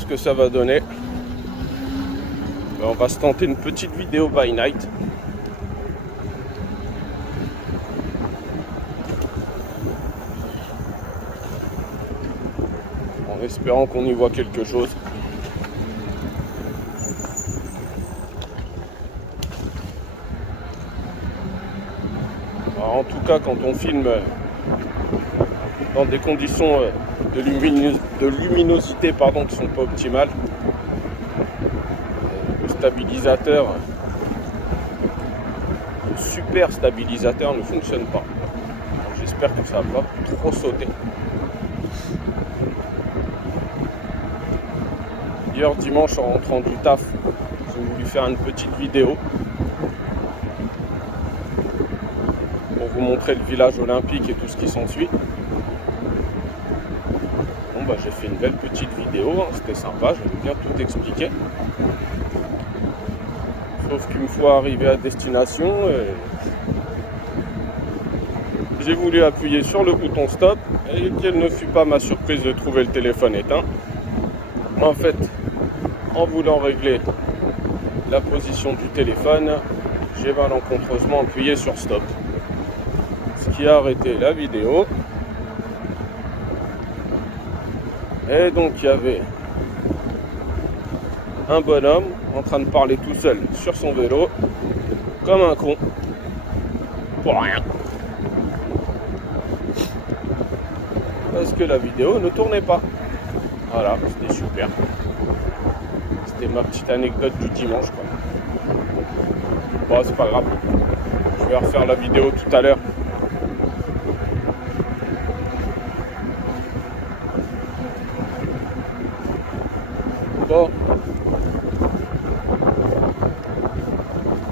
ce que ça va donner. On va se tenter une petite vidéo by night. En espérant qu'on y voit quelque chose. Alors, en tout cas, quand on filme dans des conditions de luminosité qui sont pas optimales, le stabilisateur, le super stabilisateur ne fonctionne pas. J'espère que ça va pas trop sauter. Hier dimanche, en rentrant du taf, j'ai voulu faire une petite vidéo pour vous montrer le village olympique et tout ce qui s'ensuit. Bon bah j'ai fait une belle petite vidéo, c'était sympa, j'avais bien tout expliqué. Sauf qu'une fois arrivé à destination, j'ai voulu appuyer sur le bouton stop et quelle ne fut pas ma surprise de trouver le téléphone éteint. En fait, en voulant régler la position du téléphone, j'ai malencontreusement appuyé sur stop. Ce qui a arrêté la vidéo. Et donc il y avait un bonhomme en train de parler tout seul sur son vélo, comme un con, pour rien. Parce que la vidéo ne tournait pas. Voilà, c'était super. C'était ma petite anecdote du dimanche, quoi. Bon, c'est pas grave. Je vais refaire la vidéo tout à l'heure. Bon.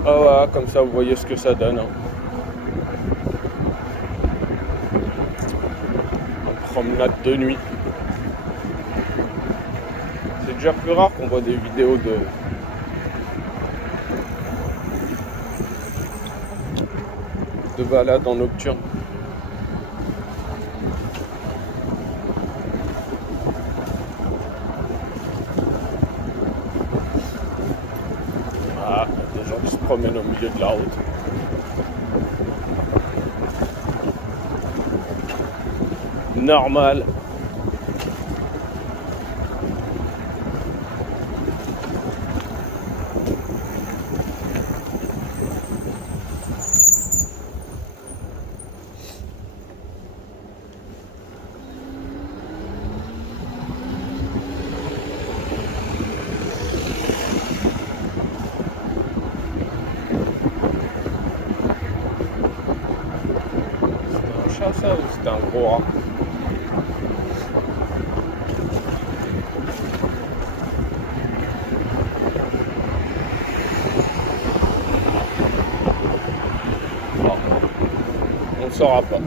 Ah voilà, comme ça vous voyez ce que ça donne. Une promenade de nuit. C'est déjà plus rare qu'on voit des vidéos de balade en nocturne. Ah, des gens qui se promènent au milieu de la route. Normal. Ça ou c'était un gros rat? Bon, on ne saura pas.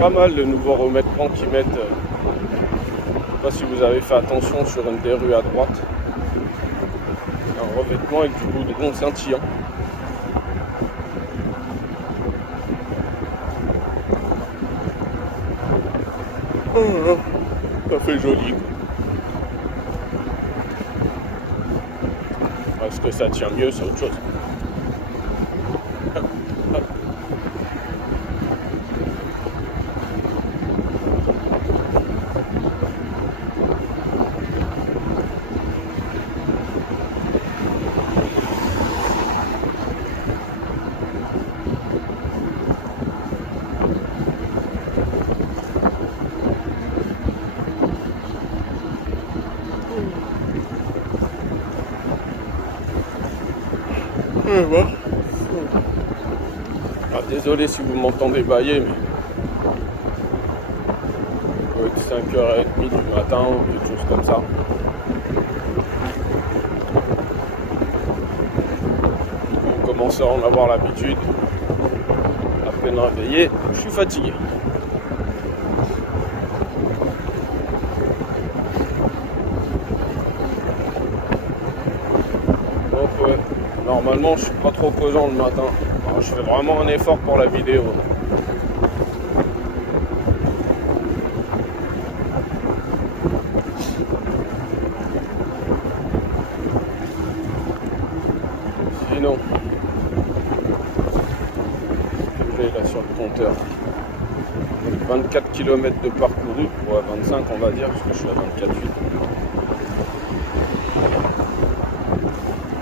Pas mal de nouveaux revêtements qui mettent, je sais pas si vous avez fait attention sur une des rues à droite, un revêtement avec du goudron scintillant. Ça fait joli. Est-ce que ça tient mieux, c'est autre chose. Bon. Ah, désolé si vous m'entendez bailler, mais il doit être 5h30 du matin ou quelque chose comme ça. On commence à en avoir l'habitude. À peine réveillé, je suis fatigué. Normalement, je suis pas trop causant le matin. Alors, je fais vraiment un effort pour la vidéo. Sinon, j'ai là sur le compteur 24 km de parcouru, ouais, 25 on va dire, parce que je suis à 24,8.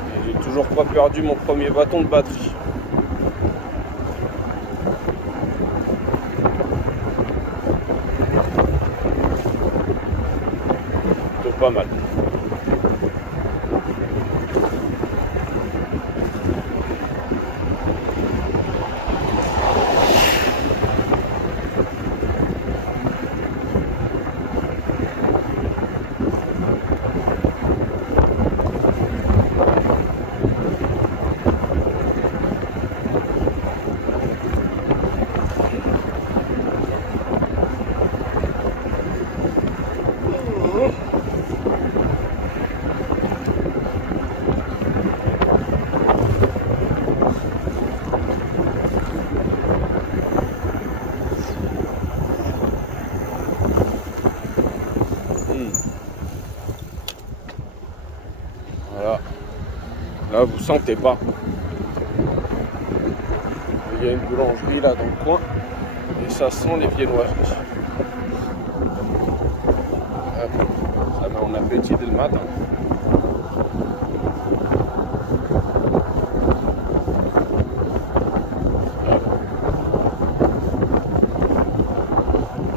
Et j'ai toujours pas perdu mon premier bâton de batterie. C'est pas mal. Voilà. Là, vous sentez pas. Il y a une boulangerie là dans le coin. Et ça sent les viennoiseries. Ça met en appétit dès le matin.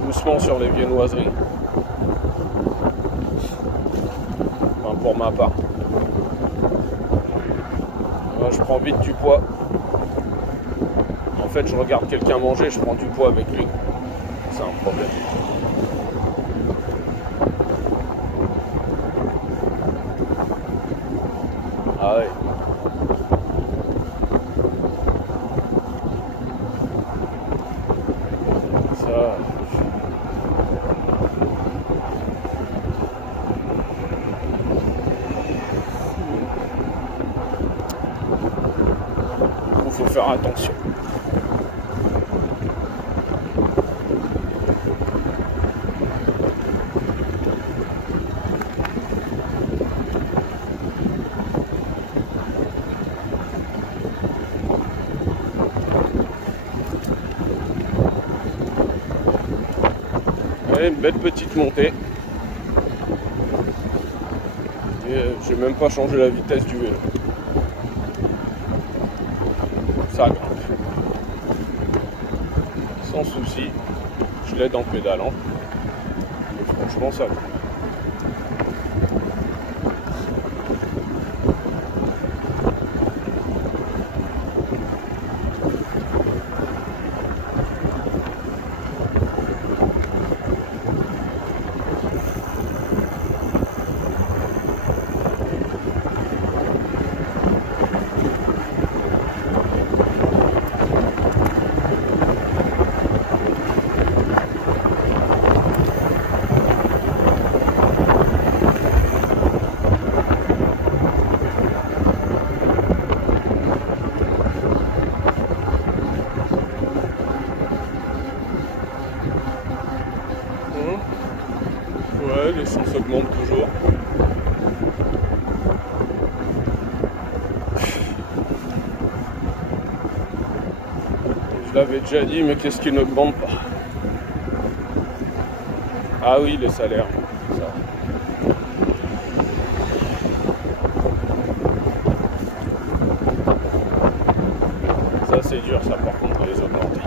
Doucement sur les viennoiseries. Enfin, pour ma part. Moi, je prends vite du poids. En fait, je regarde quelqu'un manger, je prends du poids avec lui. C'est un problème. Ah ouais. Ça. Il faut faire attention. Une belle petite montée. Et j'ai même pas changé la vitesse du vélo. Ça grimpe. Sans souci. Je l'aide en pédalant. Et franchement ça va. Ouais, l'essence augmente toujours. Je l'avais déjà dit, mais qu'est-ce qui n'augmente pas? Ah oui, les salaires. Ça c'est dur, ça par contre, de les augmenter.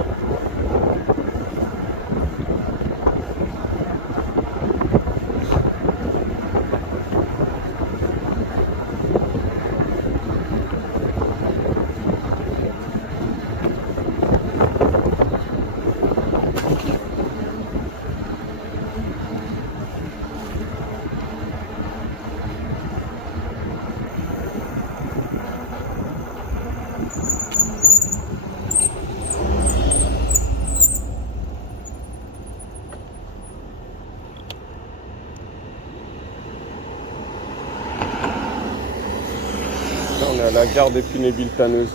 La gare d'Épinay-Villetaneuse.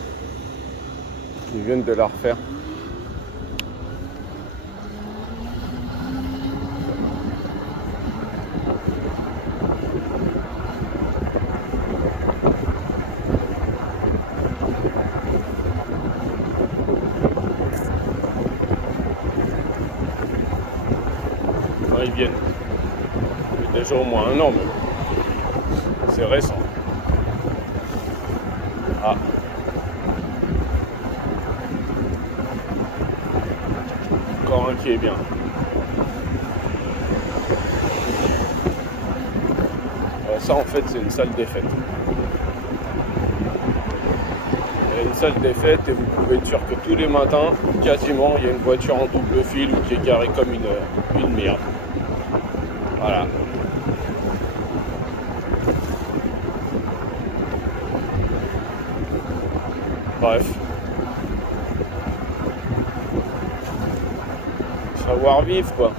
Ils viennent de la refaire. Ouais, ils viennent. Il y a déjà au moins un an, mais c'est récent. Ah. Encore un qui est bien. Ça en fait c'est une salle des fêtes. Il y a une salle des fêtes et vous pouvez être sûr que tous les matins, quasiment, il y a une voiture en double fil ou qui est garée comme une merde. Voilà. Bref. Savoir vivre quoi.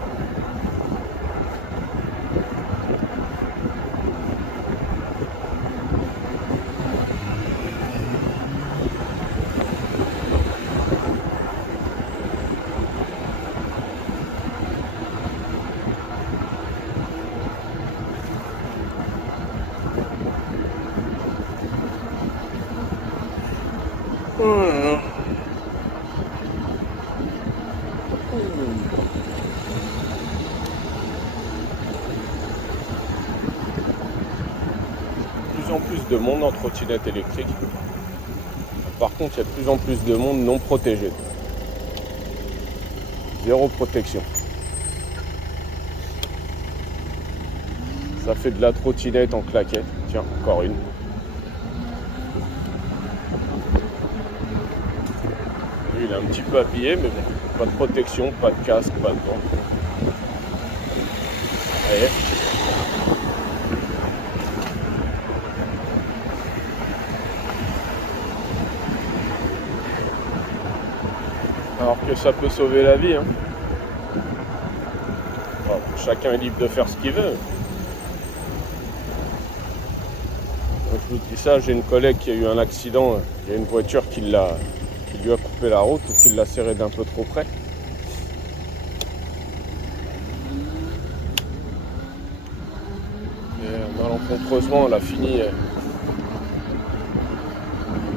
De plus en plus de monde en trottinette électrique. Par contre, il y a de plus en plus de monde non protégé. Zéro protection. Ça fait de la trottinette en claquette. Tiens, encore une. Lui, il est un petit peu habillé, mais bon, pas de protection, pas de casque, pas de vent. Allez. Alors que ça peut sauver la vie. Hein. Bon, chacun est libre de faire ce qu'il veut. Donc, je vous dis ça, j'ai une collègue qui a eu un accident. Il y a une voiture qui lui a coupé la route ou qui l'a serré d'un peu trop près. Et malencontreusement, elle a fini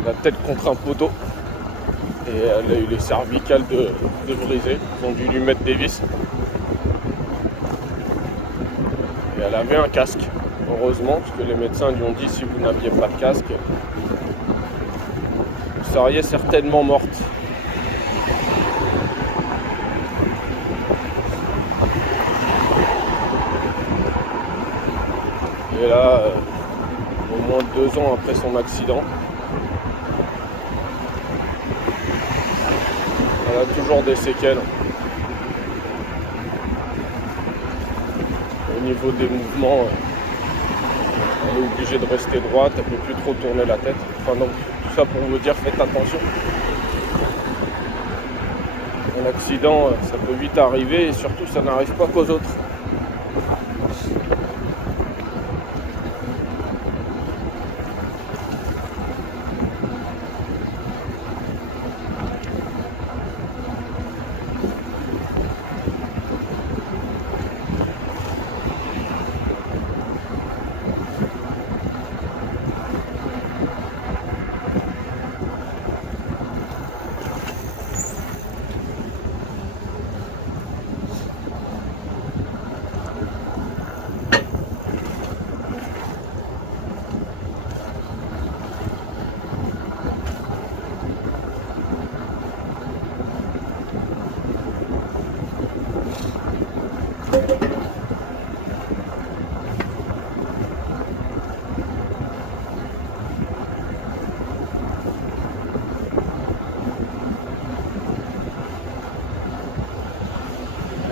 la tête contre un poteau. Et elle a eu les cervicales de briser. Ils ont dû lui mettre des vis. Et elle avait un casque, heureusement, parce que les médecins lui ont dit si vous n'aviez pas de casque, vous seriez certainement morte. Et là, au moins 2 ans après son accident, elle a toujours des séquelles. Au niveau des mouvements, elle est obligée de rester droite, elle ne peut plus trop tourner la tête. Enfin donc, tout ça pour vous dire, faites attention. Un accident, ça peut vite arriver et surtout, ça n'arrive pas qu'aux autres.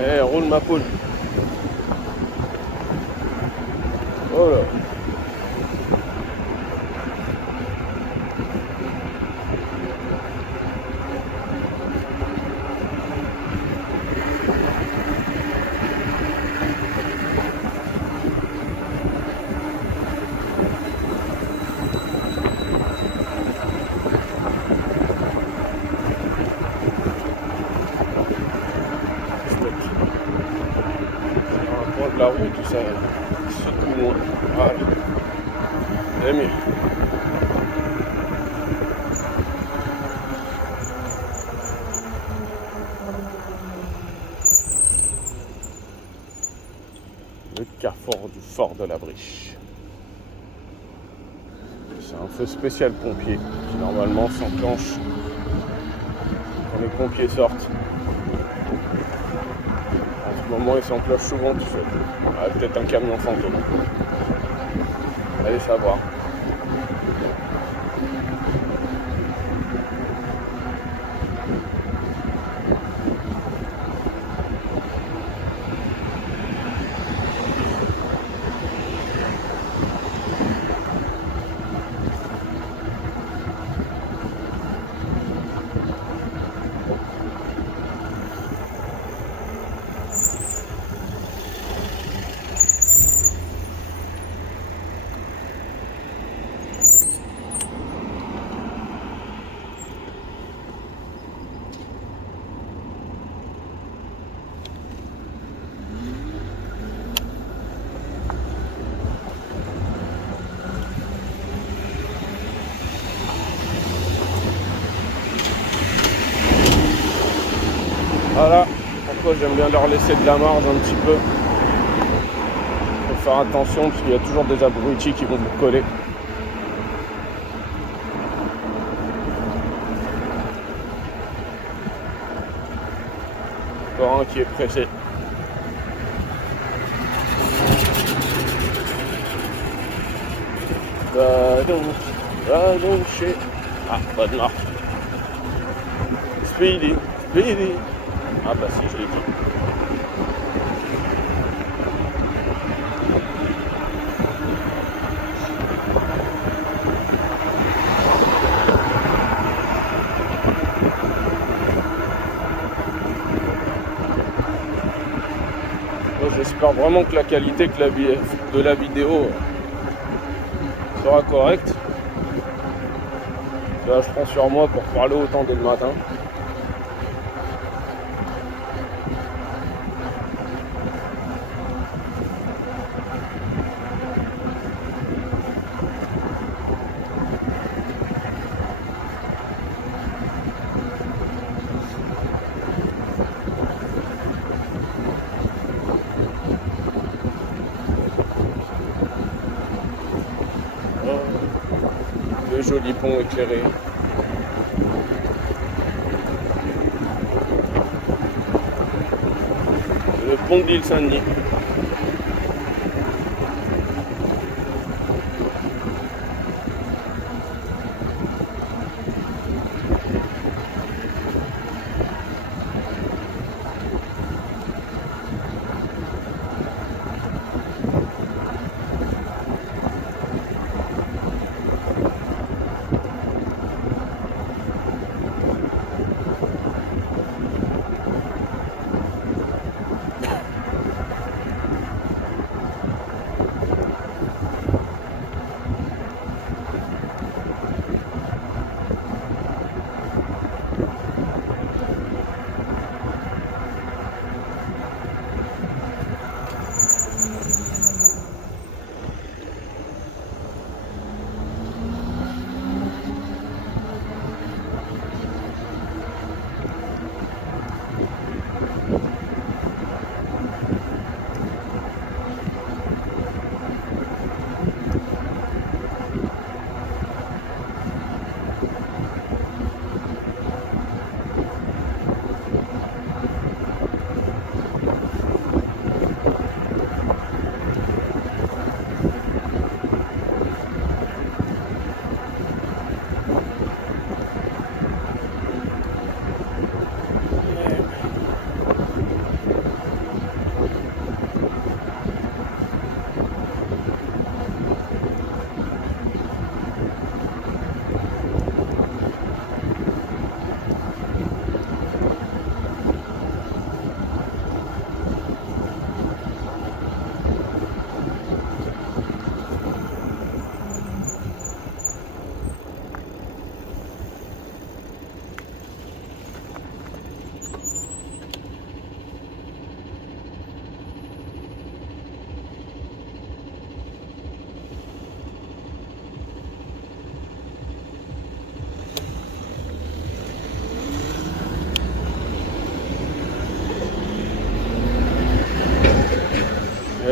Eh, roule ma poule. Oh là. de la roue et tout ça secoue moins. Voilà. C'est mieux. Le carrefour du Fort de la Briche. C'est un feu spécial pompier qui normalement s'enclenche quand les pompiers sortent. En ce moment il s'enclenche souvent tout seul. Ah, peut-être un camion fantôme. Allez savoir. Voilà pourquoi j'aime bien leur laisser de la marge un petit peu. Faut faire attention parce qu'il y a toujours des abrutis qui vont vous coller. Encore un qui est pressé. Va donc chez... Ah, pas de marque. Speedy. Ah bah si, je l'ai dit. J'espère vraiment que la qualité de la vidéo sera correcte. Là, je prends sur moi pour parler autant dès le matin. Le joli pont éclairé. Le pont de l'île Saint-Denis.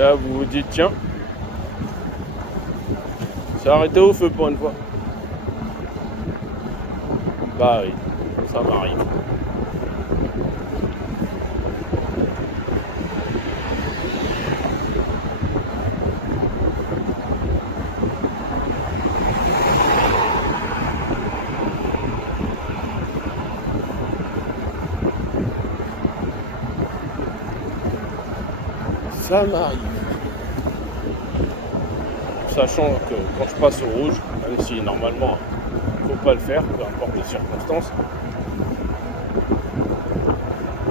là, vous vous dites, tiens, c'est arrêté au feu pour une fois. Bah oui, ça m'arrive. Ça m'arrive. Sachant que quand je passe au rouge, même si normalement il ne faut pas le faire, peu importe les circonstances,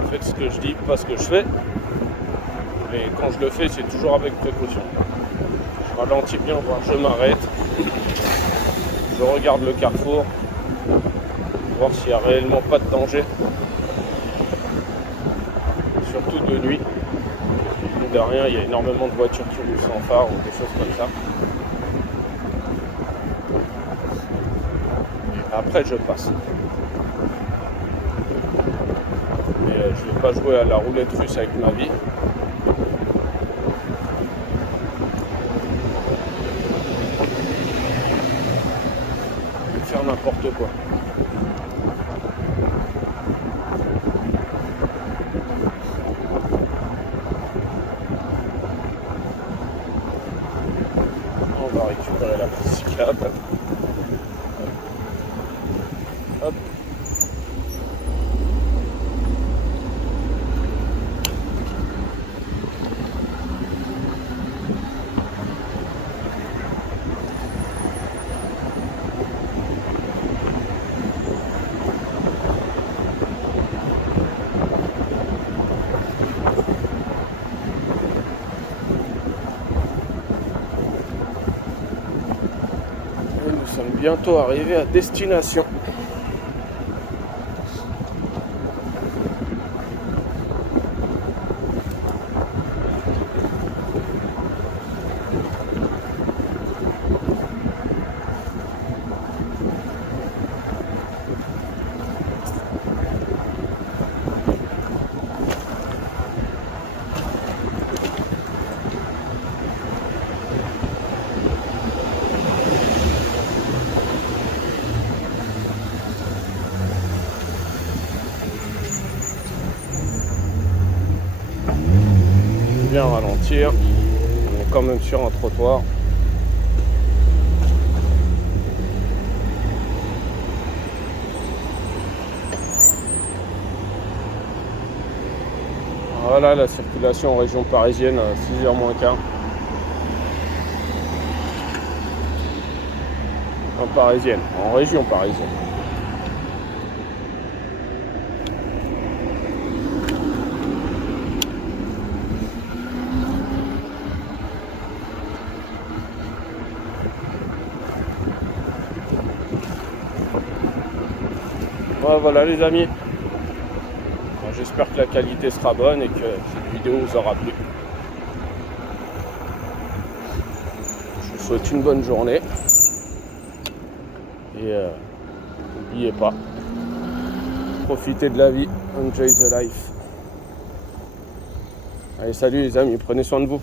faites ce que je dis, pas ce que je fais. Mais quand je le fais, c'est toujours avec précaution. Je ralentis bien, voire je m'arrête. Je regarde le carrefour, voir s'il n'y a réellement pas de danger. Surtout de nuit. De rien, il y a énormément de voitures qui roulent sans phare ou des choses comme ça. Après, je passe. Mais je ne vais pas jouer à la roulette russe avec ma vie. Je vais faire n'importe quoi. On va récupérer la piste cyclable. Hop. Et nous sommes bientôt arrivés à destination. Bien ralentir, on est quand même sur un trottoir. Voilà la circulation en région parisienne à 6h moins quart. En parisienne, en région parisienne. Voilà les amis, j'espère que la qualité sera bonne et que cette vidéo vous aura plu. Je vous souhaite une bonne journée et n'oubliez pas, profitez de la vie, enjoy the life. Allez, salut les amis, prenez soin de vous.